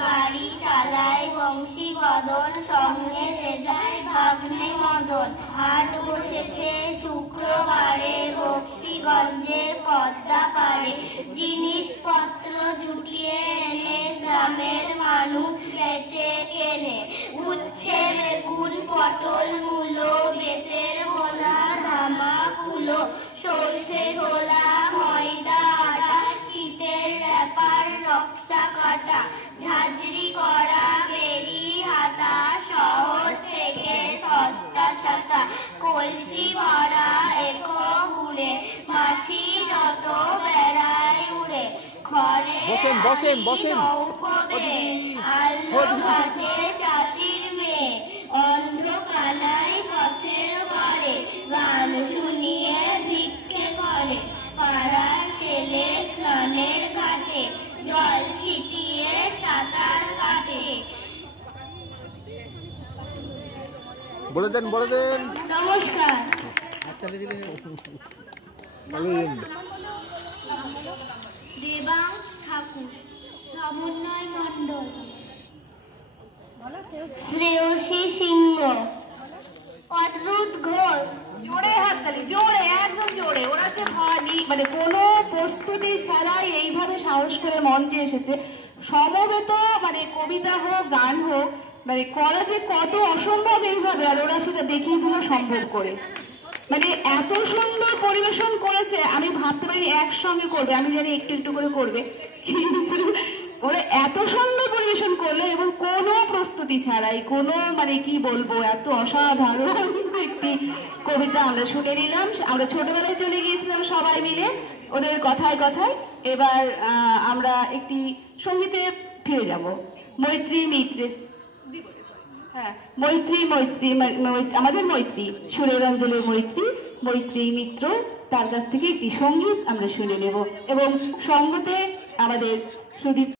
গাড়ি চালায় বংশী বদন, সঙ্গে যে যায় ভাগ্নে মদন। হাট বসেছে শুক্রবারে বক্সিগঞ্জে পদ্মা পারে, জিনিসপত্র জুটিয়ে এনে গ্রামের মানুষ বেচে কেনে। উচ্ছে বেগুন পটল মূলো, বেতের বোনা ধামা কুলো, সর্ষে ছোলা ময়দা আটা, শীতের র্যাপার নকশা কাটা, ঝাঁঝরি করা বেরি হাতা, শহর থেকে সস্তা ছাতা, কলসি ভরা একো গুড়ে, মাছি যত বেড়ায় উড়ে। ঘরে আলো ঘাটে চাষির মেয়ে, অন্ধকানায় পথের পারে, গান শুনিয়ে ভিক্ষে করে। পাড়ার ছেলে স্নানের ঘাটে, জল ছিটিয়ে সাঁতার কাটে। বলে দেন নমস্কার। দেবাংশ ঠাকুর, সমন্বয় মণ্ডল, শ্রেয়সী সিংহ, অদ্রুত ঘোষ। জোরে হাততালি, জোরে, একদম জোরে। ওরা যে মানে কোনো প্রস্তুতি ছাড়াই এইভাবে সাহস করে মঞ্চে এসেছে। সমবেত মানে কবিতা হোক গান হোক মানে করা যে কত অসম্ভব এইভাবে, আর ওরা সেটা দেখিয়ে দিল সম্ভব করে। মানে এত সুন্দর পরিবেশন করেছে, আমি ভাবতে পারিনি একসঙ্গে করবে, আমি জানি একটু একটু করে করবে, কিন্তু ওরা এত সুন্দর পরিবেশন করলো এবং কোনো প্রস্তুতি ছাড়াই, কোনো মানে কি বলবো, এত অসাধারণ একটি কবিতা আমরা শুনে নিলাম। আমরা ছোটবেলায় চলে গিয়েছিলাম সবাই মিলে ওদের কথায় কথায়। এবার আমরা একটি সঙ্গীতে ফিরে যাব। মৈত্রী মিত্রে, হ্যাঁ মৈত্রী আমাদের মৈত্রী, সুরের অঞ্জলের মৈত্রী মিত্র, তার কাছ থেকে একটি সঙ্গীত আমরা শুনে নেব। এবং সঙ্গতে আমাদের সুদীপ।